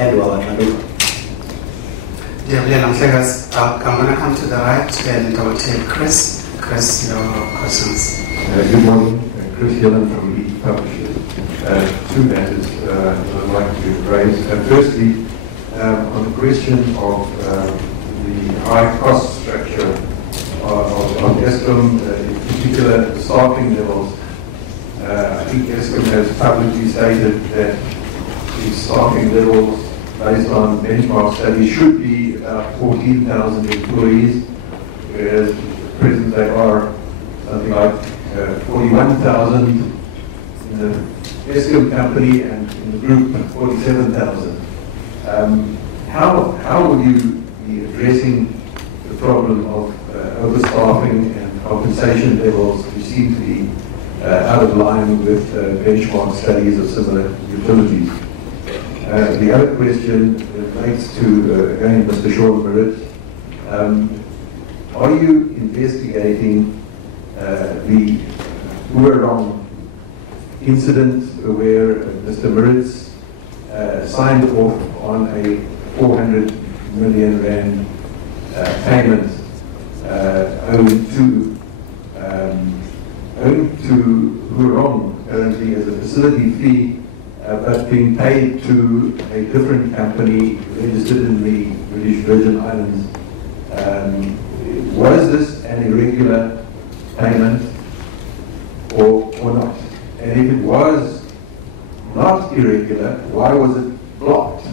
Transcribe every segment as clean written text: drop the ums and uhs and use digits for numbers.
add our value. Yeah, I'm going to come to the right and I will take Chris. Chris, your questions. Good morning. Chris Hillen from Lead Publishers. Two matters I'd like to raise. Firstly, on the question of the high cost structure of Eskom, in particular the staffing levels. I think Eskom has publicly stated that the staffing levels based on benchmark studies should be about 14,000 employees, whereas at present they are something like 41,000 in the Eskom company and in the group 47,000. How will you be addressing the problem of overstaffing and compensation levels which seem to be out of line with benchmark studies of similar utilities? The other question relates to, again, Mr. Shaw-Marit. Are you investigating the Oorong incident where Mr. Maritz signed off on a 400 million rand payment owing to Oorong currently as a facility fee, but being paid to a different company registered in the British Virgin Islands? Was this an irregular payment or not? And if it was not irregular, why was it blocked?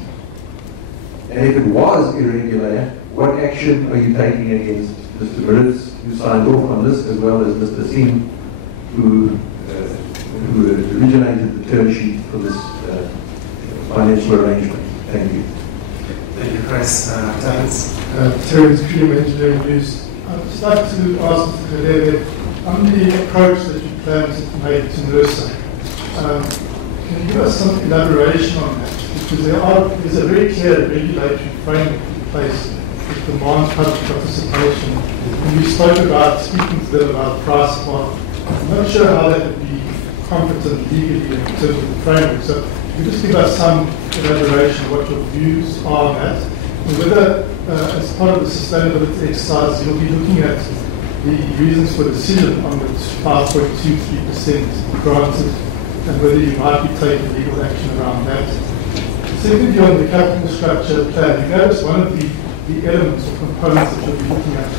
And if it was irregular, what action are you taking against Mr. Maritz, who signed off on this, as well as Mr. Singh, who originated the term sheet for this financial arrangement? Thank you. Thank you, Chris. Terence. Terence, Cream Engineering News. I'd just like to ask Mr. Kadebe, on the approach that you plan to make to NERSA, can you give us some elaboration on that? Because there's a very clear regulatory framework in place that demands public participation. And we spoke about speaking to them about price model. I'm not sure how that would be competent legally in terms of the framework. So can you just give us some elaboration of what your views are on that? And whether, as part of the sustainability exercise, you'll be looking at the reasons for decision on the 5.23% granted, and whether you might be taking legal action around that. Secondly, on the capital structure plan, you gave us one of the elements or components that you'll be looking at,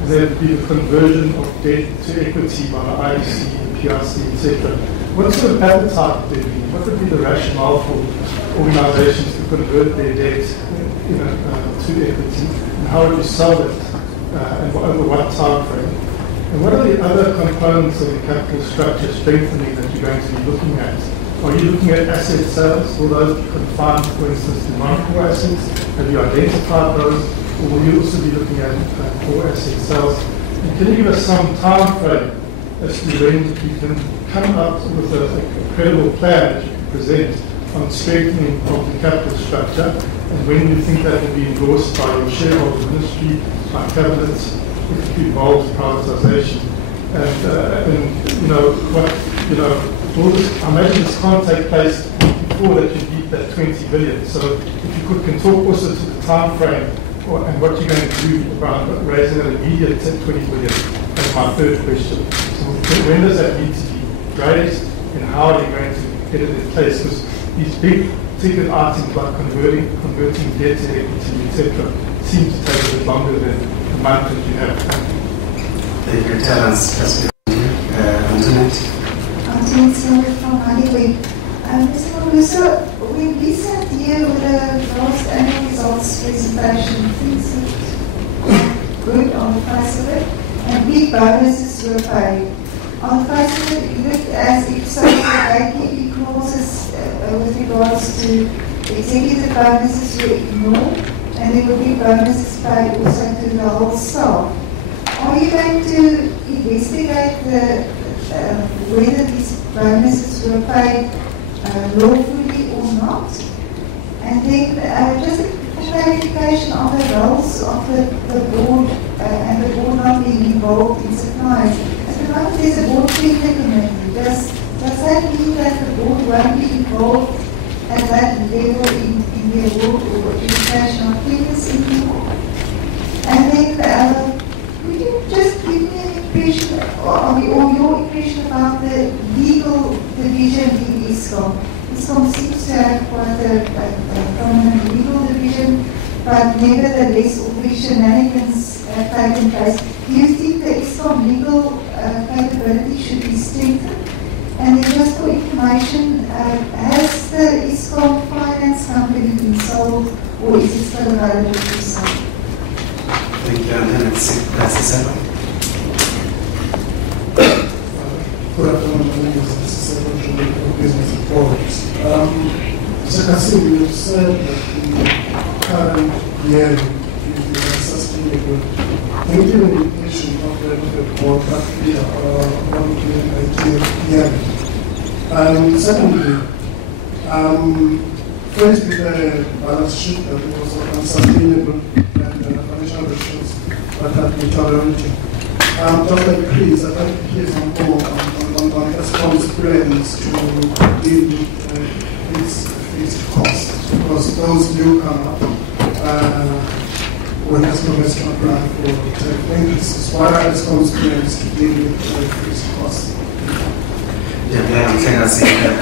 and that would be the conversion of debt to equity by the IEC, the PRC, etc. What sort of appetite would there be? What would be the rationale for organisations to convert their debt to equity, and how would you sell it, and over what time frame? And what are the other components of the capital structure strengthening that you're going to be looking at? Are you looking at asset sales? Will those be confined, for instance, to non-core assets? Have you identified those? Or will you also be looking at core asset sales? And can you give us some time frame as to when you can come up with a credible plan that you can present on strengthening of the capital structure, and when you think that will be endorsed by your shareholder ministry, by cabinet, if it involves privatisation? All this, I imagine this can't take place before that you beat that 20 billion. So if you can talk also to the time frame and what you're going to do around raising an immediate 20 billion. That's my third question. So when does that need to be raised, and how are you going to get it in place? Because these big ticket items like converting debt to equity, etc., seem to take a bit longer than the month that you have. Thank you, Terence. Antoinette. Antoinette from Hollywood. Mr. Maluso, when we sat here with the last annual results presentation, things looked good on the face of it, and big bonuses were paid. On the face of it, it looked as if some of the gatekeeping clauses with regards to executive bonuses were ignored, and there would be bonuses paid also to the whole staff. Are you going to investigate whether these bonuses were paid lawfully or not? And then just a clarification on the roles of the board and the board not being involved in supplies. At the moment there's a board tender committee. Does that mean that the board won't be involved at that level in the award not a prominent legal division, but nevertheless, all the shenanigans have taken place. Do you think the Eskom legal capability should be strengthened? And then just for information, has the Eskom finance company been sold, or is it still available to sell? Thank you, and then that's the second. Good afternoon, my name is Disciplinary from Business Reports. So I see you said that the current year is unsustainable. Can you give an indication of the report that we are 1 year? And secondly, faced with the balance sheet that was unsustainable and financial ratios that had been tolerated. Just like Chris, I'd like to hear some more on Eskom's plans to deal with its fixed costs, because those do come up when Eskom has to apply for tariff increases. What are Eskom's plans to deal with fixed costs? Yeah, I'm saying that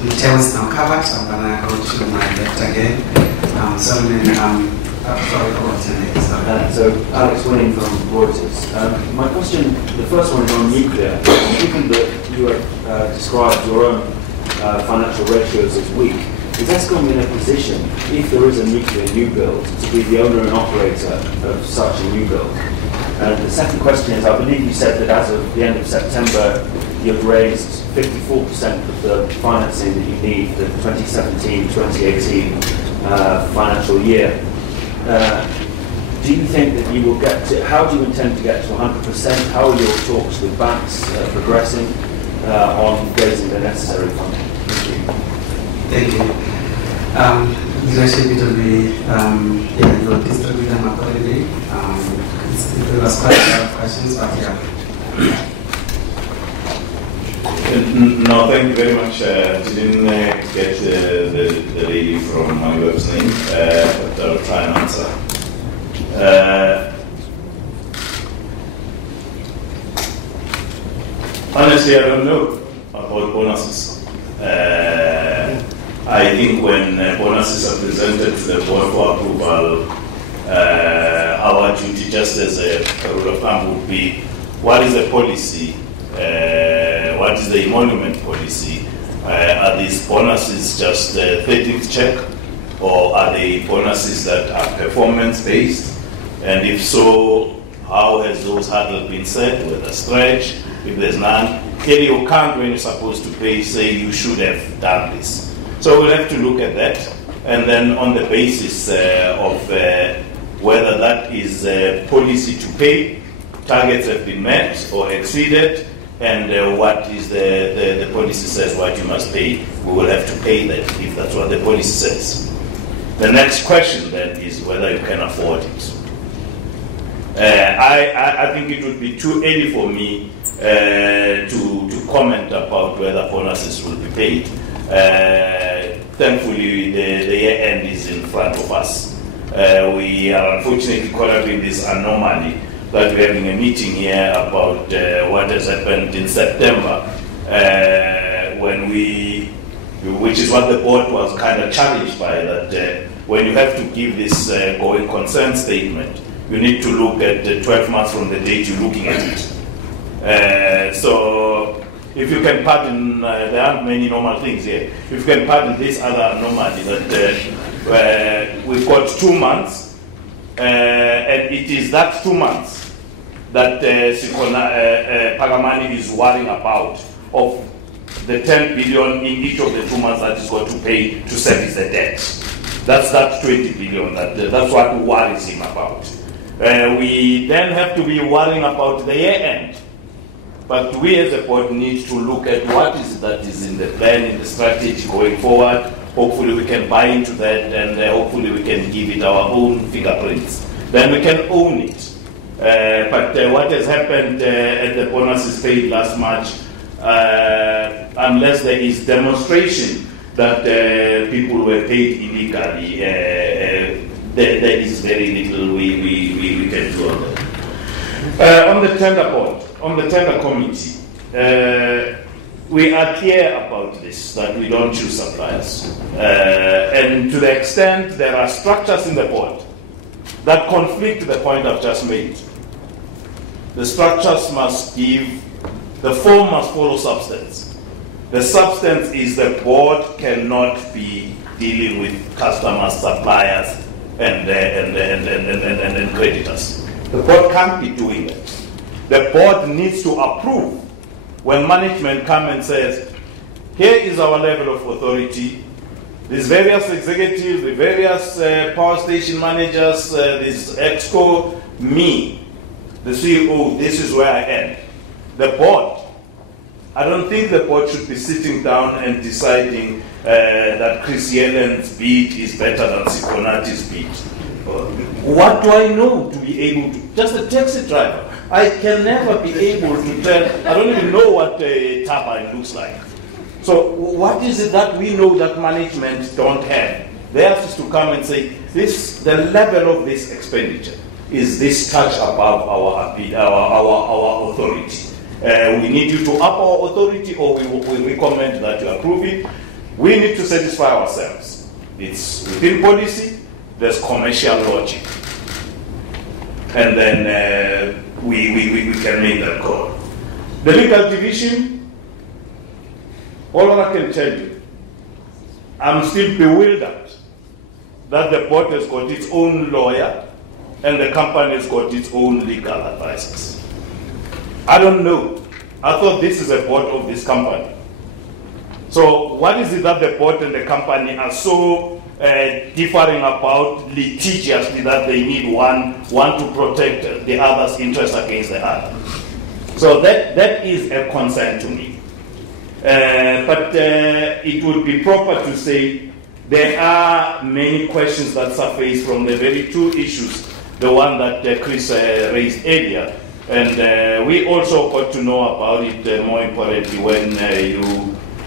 the term is now covered, so I'm going to go to my left again. So Alex Winning from Reuters. My question, the first one is on nuclear. Given that you have described your own financial ratios as weak, is Eskom in a position, if there is a nuclear new build, to be the owner and operator of such a new build? And the second question is, I believe you said that as of the end of September, you've raised 54% of the financing that you need for the 2017-2018 financial year. Do you think that you will get to, how do you intend to get to 100%? How are your talks with banks progressing on raising the necessary funding? Thank you. Leadership will be, you'll distribute them accordingly. There was quite a lot of questions, but yeah. No, thank you very much. Didn't get the lady from my web's name, but I'll try and answer. Honestly, I don't know about bonuses. I think when bonuses are presented to the board for approval, our duty just as a rule of thumb would be, what is the policy? What is the emolument policy? Are these bonuses just a 13th check, or are they bonuses that are performance-based? And if so, how has those hurdles been set, whether stretch, if there's none? Clearly you can't, when you're supposed to pay, say you should have done this. So we'll have to look at that, and then on the basis of whether that is policy to pay, targets have been met or exceeded, and what is the policy says what you must pay, we will have to pay that if that's what the policy says. The next question then is whether you can afford it. I think it would be too early for me to comment about whether bonuses will be paid. Thankfully, the year end is in front of us. We are unfortunately caught up in this anomaly that we're having a meeting here about what has happened in September, which is what the board was kind of challenged by, that when you have to give this going concern statement, you need to look at the 12 months from the date you're looking at it. So if you can pardon, there aren't many normal things here. If you can pardon this other anomaly, that we've got 2 months, and it is that 2 months that Pagamani is worrying about, of the 10 billion in each of the 2 months that is going to pay to service the debt. That's that 20 billion, that's what worries him about. We then have to be worrying about the year end. But we as a board need to look at what is that is in the plan, in the strategy going forward. Hopefully we can buy into that, and hopefully we can give it our own fingerprints. Then we can own it. But what has happened at the bonuses paid last March, unless there is demonstration that people were paid illegally, there is very little we can do on that. On the tender board, on the tender committee, we are clear about this, that we don't choose suppliers. And to the extent there are structures in the board that conflict the point I've just made, the structures must give, the form must follow substance. The substance is the board cannot be dealing with customers, suppliers, and creditors. The board can't be doing that. The board needs to approve when management comes and says, here is our level of authority, these various executives, the various power station managers, this Exco, me, the CEO, this is where I am. The board, I don't think the board should be sitting down and deciding that Chris Yellen's bid is better than Sikonati's bid. What do I know to be able to, just a taxi driver, I can never be able to tell, I don't even know what a turbine looks like. So what is it that we know that management don't have? They have to come and say, the level of this expenditure is this touch above our authority. We need you to up our authority, or we recommend that you approve it. We need to satisfy ourselves. It's within policy, there's commercial logic. And then we can make that call. The legal division, all I can tell you, I'm still bewildered that the board has got its own lawyer and the company has got its own legal advisors. I don't know. I thought this is a board of this company. So what is it that the board and the company are so differing about litigiously that they need one to protect the other's interest against the other? So that is a concern to me. But it would be proper to say there are many questions that surface from the very two issues, the one that Chris raised earlier. And we also got to know about it more importantly when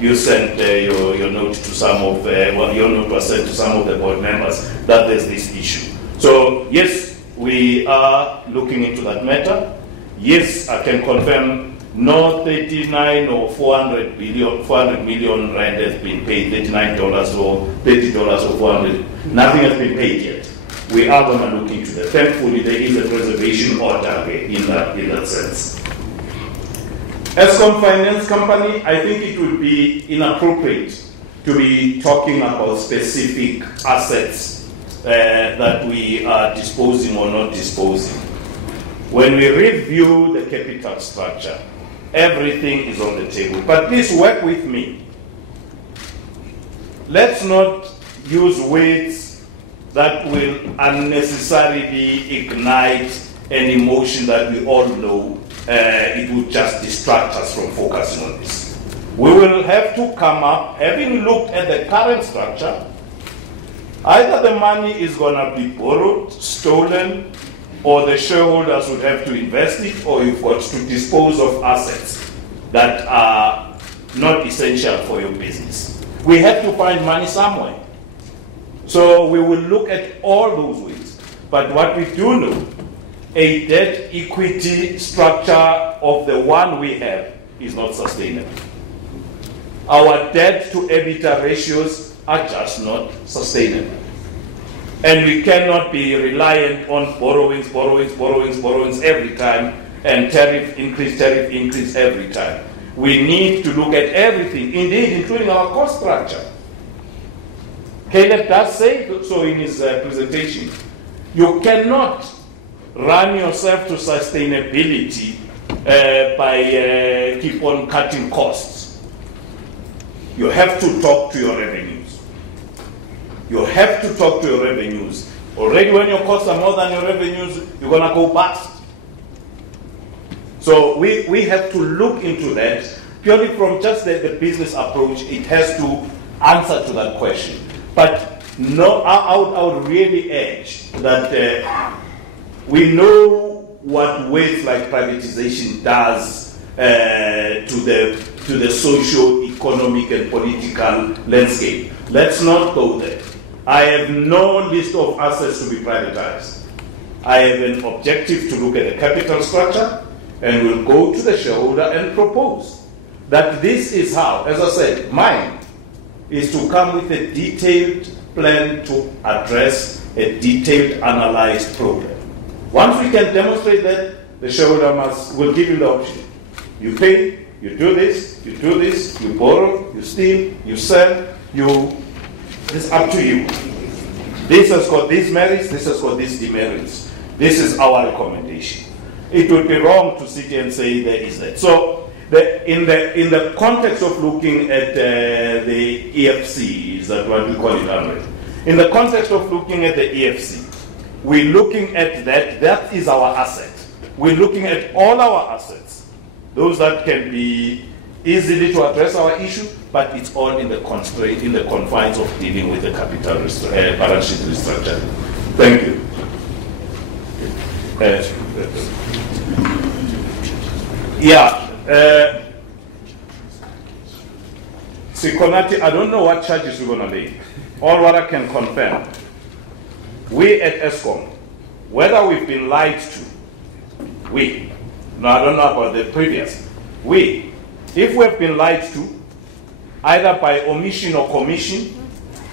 you sent your note to some of, your note was sent to some of the board members that there's this issue. So yes, we are looking into that matter. Yes, I can confirm no 39 or 400 million rand has been paid, $39 or $30 or 400. Nothing has been paid yet. We are going to look into that. Thankfully, there is a preservation order in that sense. Eskom Finance Company, I think it would be inappropriate to be talking about specific assets that we are disposing or not disposing. When we review the capital structure, everything is on the table. But please work with me. Let's not use words that will unnecessarily ignite an emotion that we all know it would just distract us from focusing on this. We will have to come up, having looked at the current structure, either the money is going to be borrowed, stolen, or the shareholders would have to invest it, or you've got to dispose of assets that are not essential for your business. We have to find money somewhere. So we will look at all those ways. But what we do know, a debt equity structure of the one we have is not sustainable. Our debt to EBITDA ratios are just not sustainable. And we cannot be reliant on borrowings every time, and tariff increase every time. We need to look at everything, indeed, including our cost structure. Caleb does say so in his presentation. You cannot run yourself to sustainability by keep on cutting costs. You have to talk to your revenues. You have to talk to your revenues. Already when your costs are more than your revenues, you're going to go bust. So we have to look into that. Purely from just the business approach, it has to answer to that question. But no, I would really urge that we know what ways like privatization does to the socio-economic and political landscape. Let's not go there. I have no list of assets to be privatized. I have an objective to look at the capital structure, and we'll go to the shareholder and propose. that this is how, as I said, mine is to come with a detailed plan to address a detailed analyzed problem. Once we can demonstrate that, the shareholder will give you the option. You pay, you do this, you borrow, you steal, you sell, it's up to you. This has got these merits, this has got these demerits. This is our recommendation. It would be wrong to sit here and say there is that. So in the context of looking at the EFC, is that what we call it, Andre? In the context of looking at the EFC, we're looking at that is our asset. We're looking at all our assets, those that can be easily to address our issue, but it's all in the constraint, in the confines of dealing with the capital balance sheet restructure. Thank you. Sikonati, I don't know what charges we're going to lay. All what I can confirm, we at Eskom, whether we've been lied to, I don't know about the previous, if we have been lied to, either by omission or commission,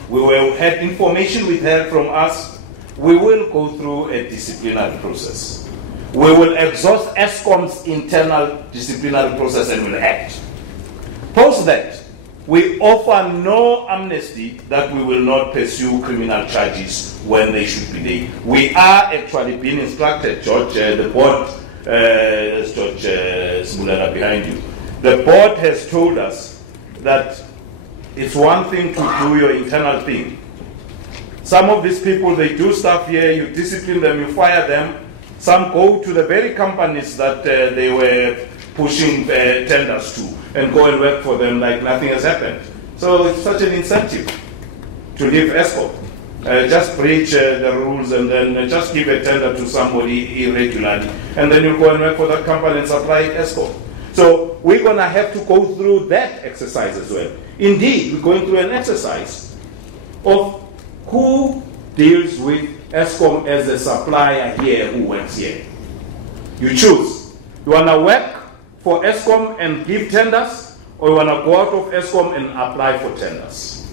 we will have information withheld from us, we will go through a disciplinary process. We will exhaust Eskom's internal disciplinary process and will act. Post that, we offer no amnesty that we will not pursue criminal charges when they should be laid. We are actually being instructed, George, the board, George Smulera behind you. The board has told us that it's one thing to do your internal thing. Some of these people, they do stuff here, you discipline them, you fire them. Some go to the very companies that they were pushing tenders to and go and work for them like nothing has happened. So it's such an incentive to leave Eskom. Just breach the rules and then just give a tender to somebody irregularly. And then you go and work for that company and supply Eskom. So we're going to have to go through that exercise as well. Indeed, we're going through an exercise of who deals with Eskom as a supplier here, who works here. You choose. You want to work for Eskom and give tenders, or you want to go out of Eskom and apply for tenders.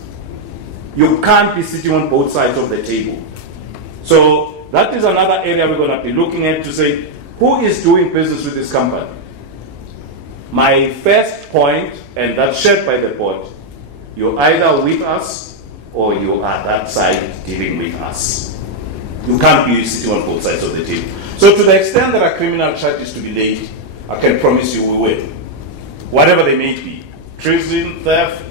You can't be sitting on both sides of the table. So that is another area we're going to be looking at to say, who is doing business with this company? My first point, and that's shared by the board, you're either with us or you are that side dealing with us. You can't be sitting on both sides of the table. So to the extent there are criminal charges to be laid, I can promise you we will. Whatever they may be, treason, theft,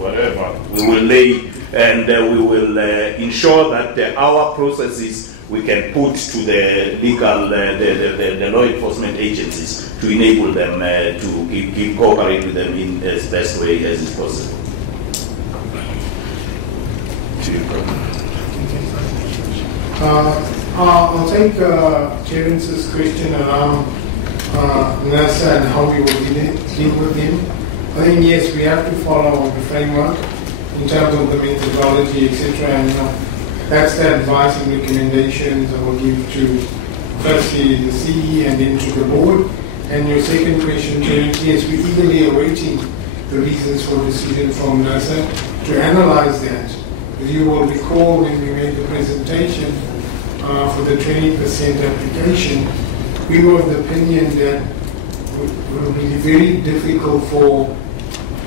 whatever, we will lay and we will ensure that our processes we can put to the legal, the law enforcement agencies to enable them to cooperate with them in as best way as is possible. I'll take Terence's question around NASA and how we will deal with him. I think yes, we have to follow the framework in terms of the methodology, etc. And that's the advice and recommendations I will give to firstly the CE and then to the board. And your second question, Terence, yes, we're eagerly awaiting the reasons for decision from NASA to analyze that. As you will recall when we made the presentation for the 20% application, we were of the opinion that it would be very difficult for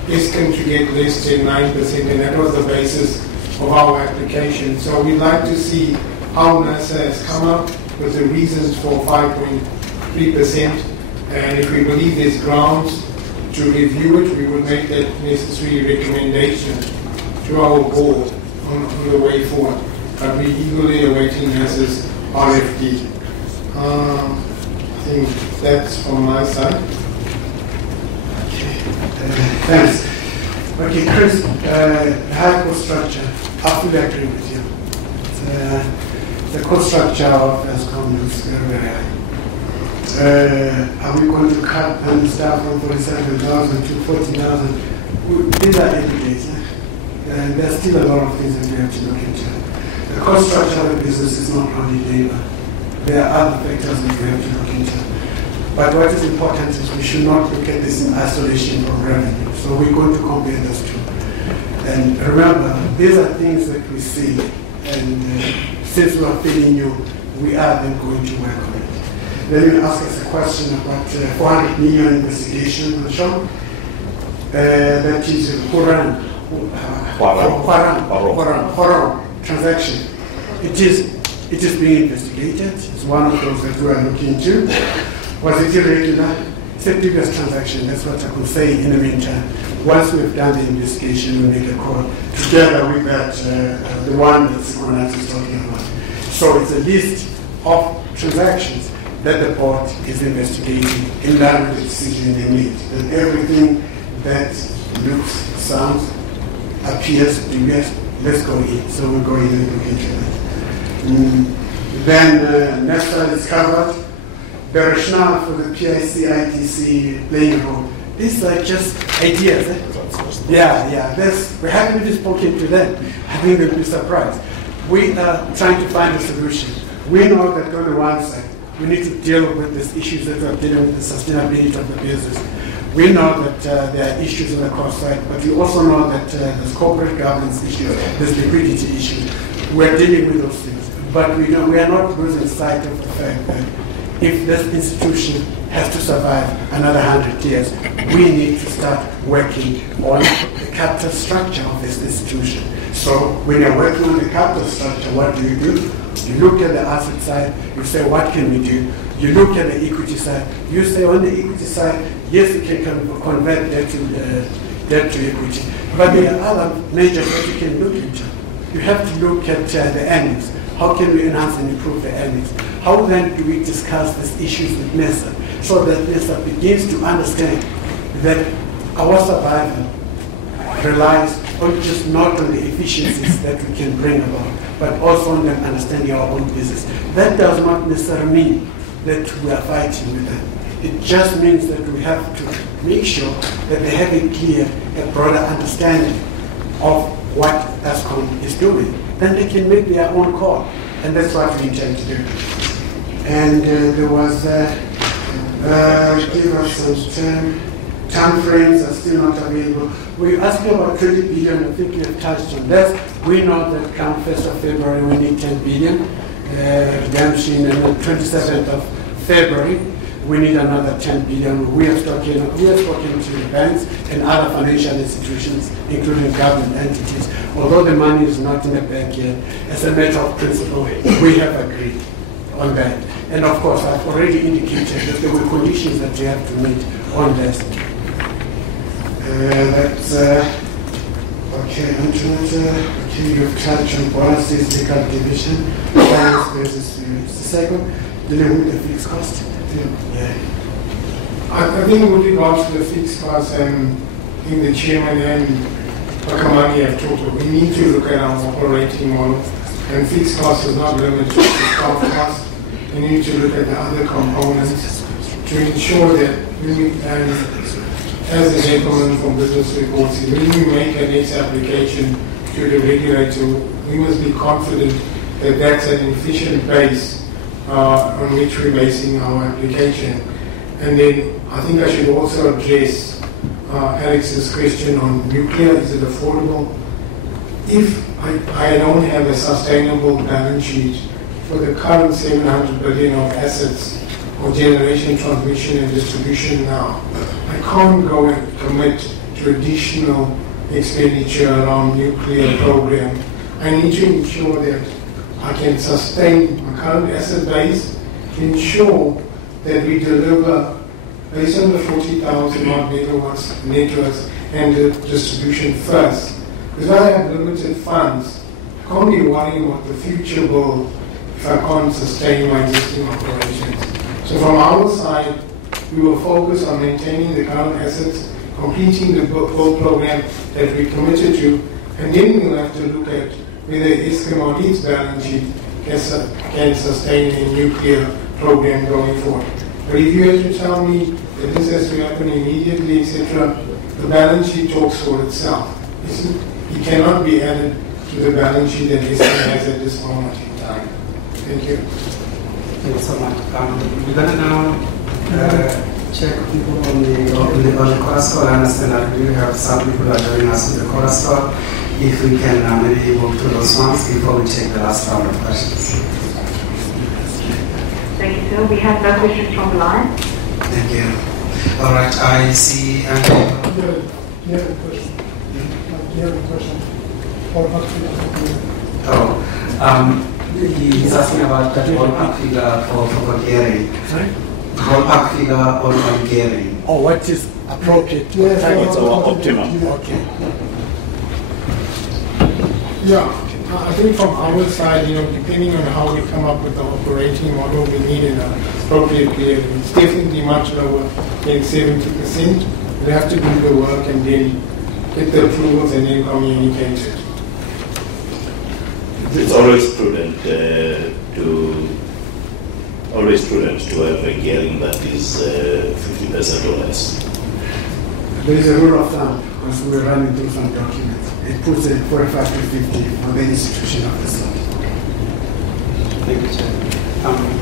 Eskom to get less than 9%, and that was the basis of our application. So we'd like to see how NASA has come up with the reasons for 5.3%, and if we believe there's grounds to review it, we will make that necessary recommendation to our board on the way forward. But we're eagerly awaiting NASA's RFD. I think that's from my side. Okay, thanks. Okay, Chris, high cost structure, I fully agree with you. The cost structure of Eskom is very, very high. Are we going to cut staff from 47,000 to 40,000? These are evidence. And there's still a lot of things that we have to look into. The cost structure of the business is not only labor. There are other factors that we have to look into. But what is important is we should not look at this in isolation from revenue. So we're going to compare those two. And remember, these are things that we see, and since we are feeding you, we are then going to work on it. Then you ask us a question about 400 million investigation on the show. That is Quran transaction. It is being investigated. It's one of those that we are looking into. Was it irregular? It's a previous transaction. That's what I could say in the meantime. Once we've done the investigation, we'll make a call together with that, the one that Sikonathi is talking about. So it's a list of transactions that the board is investigating in line with the decision they made. And everything that looks, sounds, appears, dubious, let's go in. So we'll go in and look into that. Then next slide is covered. The rationale for the PIC, ITC playing role. These are just ideas. Yeah. We haven't even spoken to them. I think they'll be surprised. We are trying to find a solution. We know that on the one side, we need to deal with these issues that are dealing with the sustainability of the business. We know that there are issues on the cost side, but we also know that there's corporate governance issues, there's liquidity issues. We're dealing with those things. But we are not losing sight of the fact that if this institution has to survive another 100 years, we need to start working on the capital structure of this institution. So when you're working on the capital structure, what do? You look at the asset side, you say, what can we do? You look at the equity side, you say on the equity side, yes, you can convert debt to equity. But there are other measures that you can look into. You have to look at the earnings. How can we enhance and improve the earnings? How then do we discuss these issues with NESA so that NESA begins to understand that our survival relies on just not on the efficiencies that we can bring about, but also on them understanding our own business. That does not necessarily mean that we are fighting with them. It just means that we have to make sure that they have a clear and broader understanding of what Eskom is doing. Then they can make their own call, and that's what we intend to do. And there was, give us some time frames are still not available. We're asking about 20 billion, I think we have touched on that. We know that come 1st of February we need 10 billion redemption, and on 27th of February we need another 10 billion. We have spoken to the banks and other financial institutions, including government entities. Although the money is not in the bank yet, as a matter of principle, we have agreed on that. And of course, I've already indicated that there were conditions that we have to meet on this. That's okay. Okay, you've touched on policies, legal division, finance business units. The second, dealing with the fixed cost. Yeah. I think with regards to the fixed costs, and in the chairman and Pakamani have talked about, we need to look at our operating model, and fixed costs is not limited to staff costs. We need to look at the other components to ensure that as the gentleman from business reports, when we make a next application to the regulator, we must be confident that that's an efficient base on which we're basing our application. And then I think I should also address Alex's question on nuclear. Is it affordable? If I don't have a sustainable balance sheet for the current 700 billion of assets or generation, transmission and distribution now, I can't go and commit to additional expenditure around nuclear program. I need to ensure that I can sustain my current asset base to ensure that we deliver based on the 40,000 megawatts networks and the distribution first. Because I have limited funds, I can't be worrying about the future bill if I can't sustain my existing operations. So from our side, we will focus on maintaining the current assets, completing the full program that we committed to, and then we'll have to look at whether Eskom on its balance sheet can sustain a nuclear program going forward. But if you had to tell me that this has to happen immediately, etc., the balance sheet talks for itself. It cannot be added to the balance sheet that Eskom has at this moment in time. Thank you. Thank you so much. We're going to now check people on the chorus call. I understand that we have some people who are joining us on the chorus call. If we can maybe move to those ones before we take the last round of questions. Thank you, sir. We have no questions from the line. Thank you. All right, I see. You have a question? You have a question? He's asking about that ballpark figure for Bulgarian. Sorry? Ballpark figure on Bulgarian. Oh, what is appropriate? What's our optimum? Okay. Yeah. I think from our side, depending on how we come up with the operating model, we need an appropriate clearance. It's definitely much lower than 70%. We have to do the work and then get the approvals and then communicate it. It's always prudent to have a gearing that is 50% or less. There is a rule of thumb, because we're running through some documents. It puts it 45 to 50 for the institution of the state. Thank you, Chair.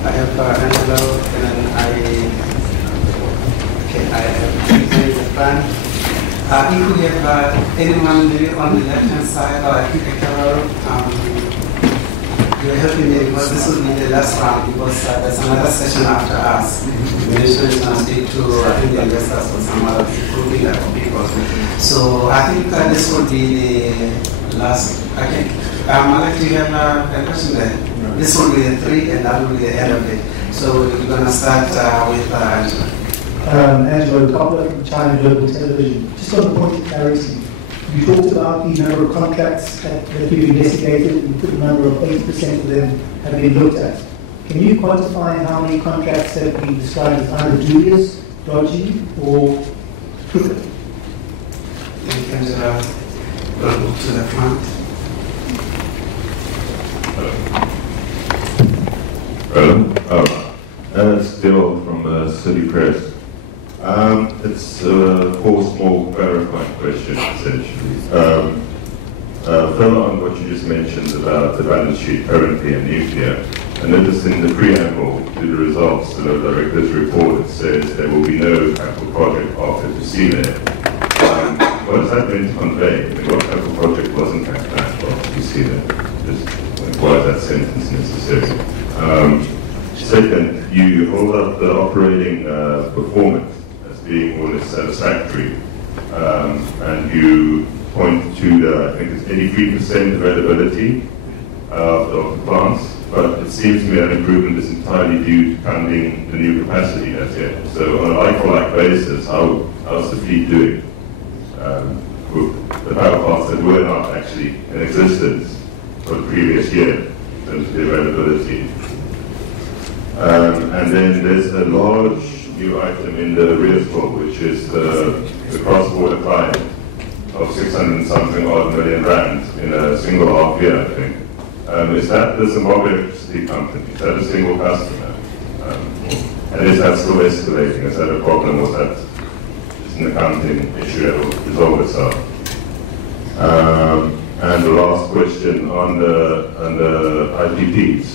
I have Angelo, and then I have the plan. If we have anyone maybe on the left-hand side, or I think Carol, you're helping me because this will be the last round because there's another session after us. The minister is going to speak to the investors or some other people. So I think this will be the last. Okay. Malak, do you have a question there? No. This will be the 3 and that will be the end of it. So we're going to start with Angela. Angela, a couple of China Global Television. Just on the point of clarity, you talked about the number of contracts that you've investigated. You put the number of 80% of them have been looked at. Can you quantify how many contracts have been described as either dubious, dodgy, or crooked? Angela, we'll move to the front. It's Bill from the City Press. It's 4 small clarifying questions, essentially. Further on what you just mentioned about the balance sheet currently in nuclear, I noticed in the preamble to the results of the director's report, it says there will be no capital project after to see there. What is that meant to convey? What capital project wasn't planned after to see there? Why is that sentence necessary? Second, you hold up the operating performance as being more or less satisfactory, and you point to the, I think it's 83% availability of the plants, but it seems to me that improvement is entirely due to funding the new capacity that's here. So on a like-for-like basis, how's the fleet doing? The power plants that were not actually in existence for the previous year in terms of the availability. And then there's a large new item in the rears book, which is the cross-border client of 600 and something odd million rand in a single half year, I think. Is that the Zimbabwe Electricity Company? Is that a single customer? And is that still escalating? Is that a problem? Was that just an accounting issue that will resolve itself? And the last question on the IPPs.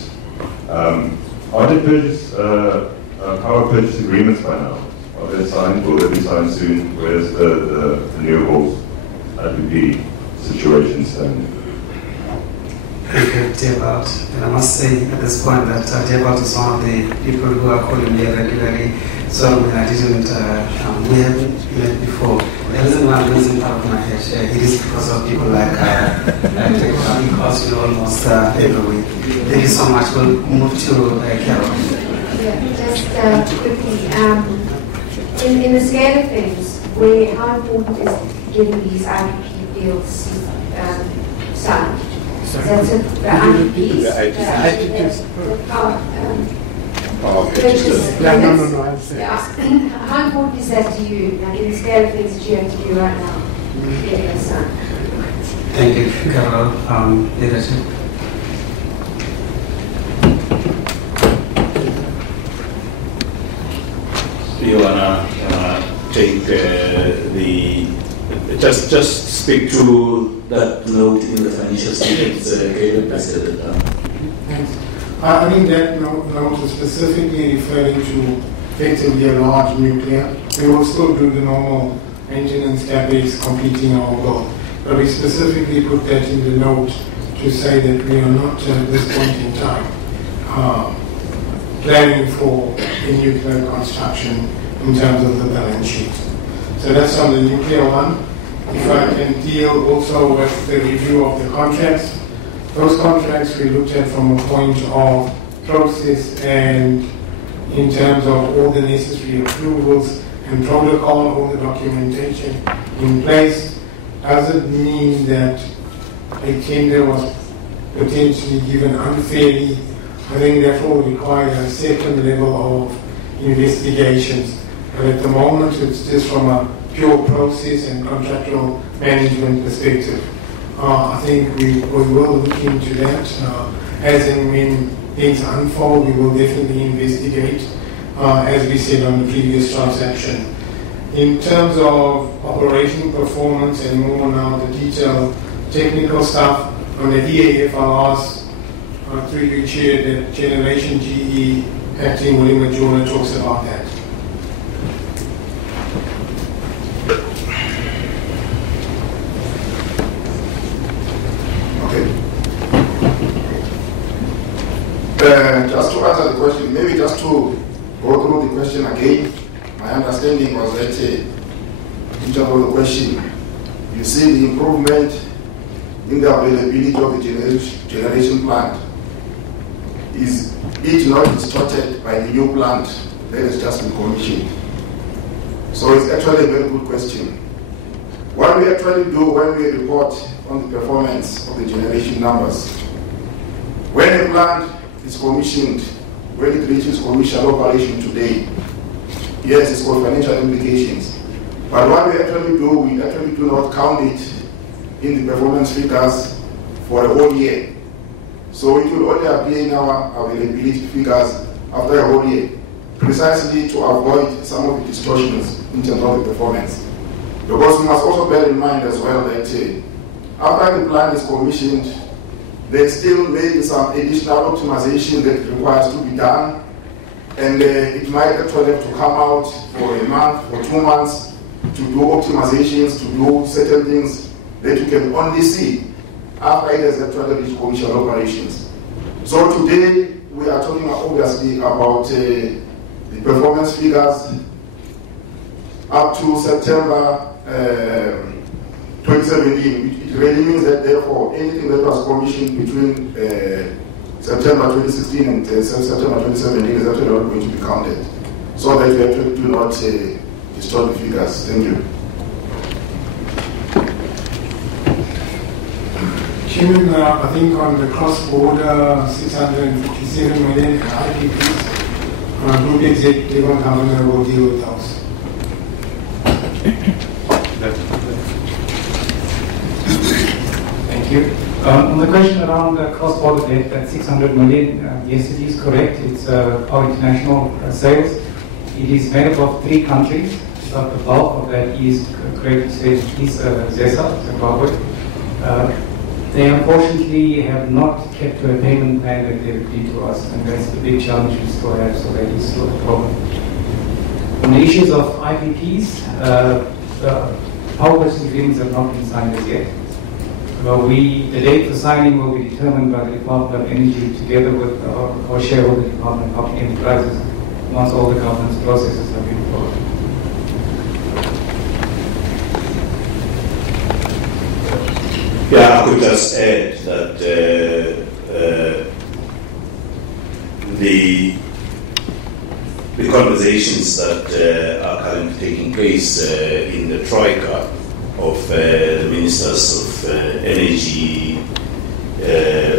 Are there power purchase agreements by now? Are they signed? Will they be signed soon? Where's the renewables IPP situation stand? Thank you, Debald. And I must say at this point that Debald is one of the people who are calling me regularly. So I didn't, we haven't met before. There isn't one reason out of my head. It is because of people like Debald, because we almost every week. Thank you so much. We'll move to Carol. Yeah, just quickly, in the scale of things, how important is getting these IPP deals signed? That's the IPPs. How important is that to you, like in the scale of things that you have to do right now? Getting it signed. Thank you, Carol. Leadership. You wanna take just speak to that note in the financial statements, Caleb? Thanks. I think that note is specifically referring to effectively a large nuclear. We will still do the normal maintenance CapEx completing our goal. But we specifically put that in the note to say that we are not at this point in time planning for a nuclear construction in terms of the balance sheet. So that's on the nuclear one. If I can deal also with the review of the contracts. Those contracts we looked at from a point of process and in terms of all the necessary approvals and protocol, all the documentation in place. Doesn't mean that a tender was potentially given unfairly. I think that will require a certain level of investigations. But at the moment, it's just from a pure process and contractual management perspective. I think we will look into that. As and when things unfold, we will definitely investigate, as we said on the previous transaction. In terms of operation performance and more now the detailed technical stuff, on the EAF, I'll ask through you, Chair, that Generation GE Acting William Majona talks about that. Just to answer the question, maybe just to go through the question again. My understanding was that in terms of the question, you see the improvement in the availability of the generation plant. Is it not distorted by the new plant that has just been commissioned? So it's actually a very good question. What we actually do when we report on the performance of the generation numbers, when a plant is commissioned, when it reaches commercial operation today, yes, it's got financial implications. But what we actually do not count it in the performance figures for a whole year. So it will only appear in our availability figures after a whole year, precisely to avoid some of the distortions in terms of the performance. Because we must also bear in mind as well that after the plant is commissioned, there still may be some additional optimization that requires to be done, and it might actually have to come out for a month or 2 months to do optimizations, to do certain things that you can only see after it has actually reached commercial operations. So today we are talking obviously about the performance figures up to September 2017. It really means that therefore anything that was commissioned between September 2016 and September 2017 is actually not going to be counted, so that we actually do not distort the figures. Thank you. Chairman, I think on the cross-border 657 million IPPs, Group Executive and Governor will deal with those. Thank you. On the question around cross-border debt, that 600 million, yes, it is correct. It's our international sales. It is made up of 3 countries, but the bulk of that is, correctly said, is ZESA, Zimbabwe. They unfortunately have not kept to a payment plan that they agreed to us, and that's the big challenge we still have, so that is still a problem. On the issues of IPPs, the power purchase agreements have not been signed as yet. The date for signing will be determined by the Department of Energy together with our shareholder Department of Public Enterprises once all the governance processes have been followed. Yeah, I could just add that the conversations that are currently taking place in the Troika of the Ministers of Energy,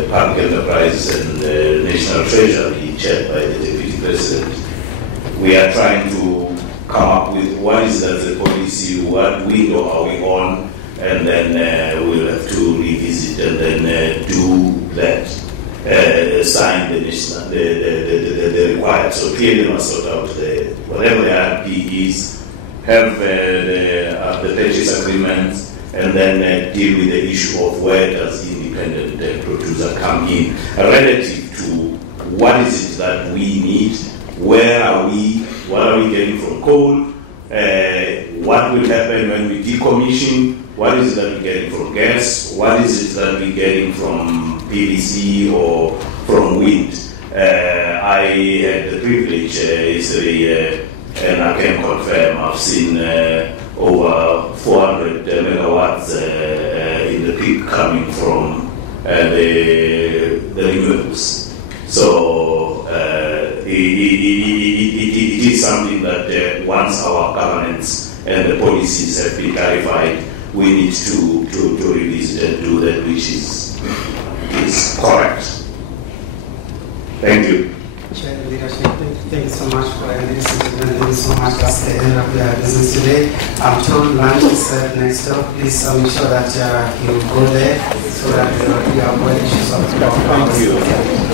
Public Enterprise and National Treasury, chaired by the Deputy President, we are trying to come up with what is the policy, what window are we on, and then we'll have to revisit and then do that, sign the required. So clearly must sort out whatever the RP is, have the purchase agreement, and then deal with the issue of where does the independent producer come in relative to what is it that we need, where are we, What are we getting from coal? What will happen when we decommission? What is it that we're getting from gas? What is it that we're getting from PVC or from wind? I had the privilege yesterday, and I can confirm I've seen over 400 megawatts in the peak coming from the renewables. So it is something that once our governance and the policies have been clarified, we need to revisit and do that which is correct. Thank you. Chair, leadership, thank you so much for ladies and gentlemen. Thank you so much. That's the end of the business today. I'm told lunch is next door. Please make sure that you go there so that you avoid issues of Thank you.